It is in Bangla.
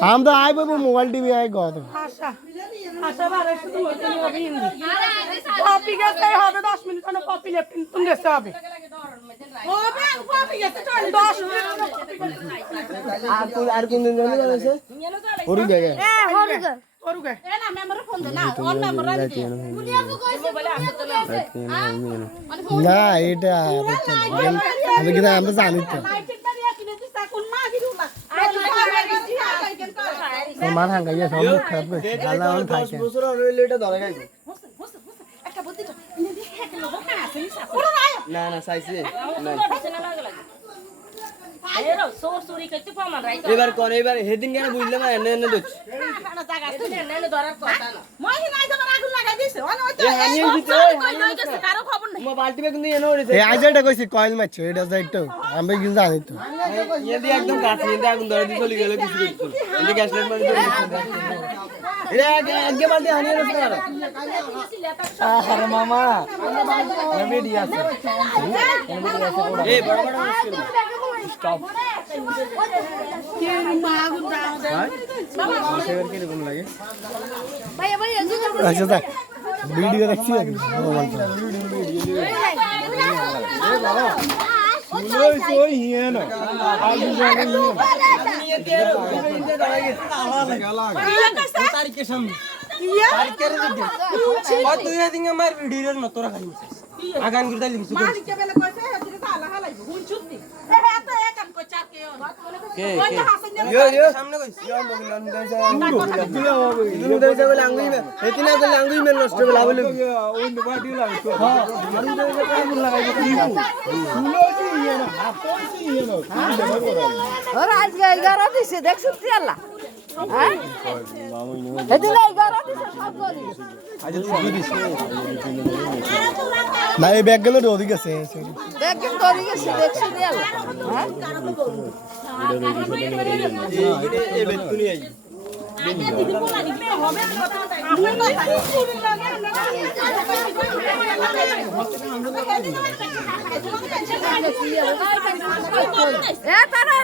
हम तो आए बाबू मोबाइल टीवी आए गो तो ना এটা আমি কিন্তু আমরা জানি তো মান হাঙ্গাইয়া সব খারাপ করে গালা অন থাকে বছর হইলো এটা ধরে গাইবো একটা বুদ্ধি তো ইনি দি হেক লোক না আছে না না চাইছে না এরো সোর চুরি করতে পামান রাইতো এবার কোন এবার হেদিন কেন বুঝলাম না এনে এনে দছ না জায়গা আছে এনে এনে ধরার কথা না মই নাই যাবার আগুন লাগাই দিছে অন হইতো এ হানি দিতে কারো খবর নাই মো বালতি বে কিন্তু এনে হইছে এই আইজাটা কইছি কয়েল মারছে এটা যাইতো আমি কিন্তু জানি তো এদি একদম কাছে এদি আগুন ধরে দি চলে গেল কিছু কিছু এদি গ্যাস লাইট মারি এ আগে বালতি হানি রস না আরে মামা এমডি আছে এ বড় বড় মুশকিল স্টপ কে মাগুন দাও বাবা সেবার কি রকম লাগে ভাই ভাই আচ্ছা দেখ ভিডিও দেখছি মোবাইল এ বাবা সুলোই কই হিয়ে না আলু জানে নিয়ে তেরো ইনতে দাঁড়াগে আওয়া লাগে তারিখের সামনে তারিখের দিকে ও তুই এদিন আমার ভিডিওর ন তোরা খালি আগান গুরদা লিখছ মালিকে বেলা কইছে এদিকে তালা হালাইবো হুন চুপতি এ এত একান কই চার কে ইয়ো সামনে কইছ ইয়ো মগলান দাইছা ইদুন দাইছা বলে আঙ্গুই মে এতিনা বলে আঙ্গুই মে নষ্ট বলা বলে ওই বাটি লাগাইছো হ্যাঁ মারু দাইছা কামুল লাগাইছো কি শুনো কি ইয়ে না কইছি ইয়ে না আর আজ 11 দিছে দেখছ তুই আল্লাহ হ্যাঁ এদিন 11 দিছে সব করি আজ তুই দিছ না এই ব্যাগ গেল ওদি গেছে ব্যাগ গেল ওদি গেছে দেখছ তুই আল্লাহ হ্যাঁ এই বেতুনি আই তারা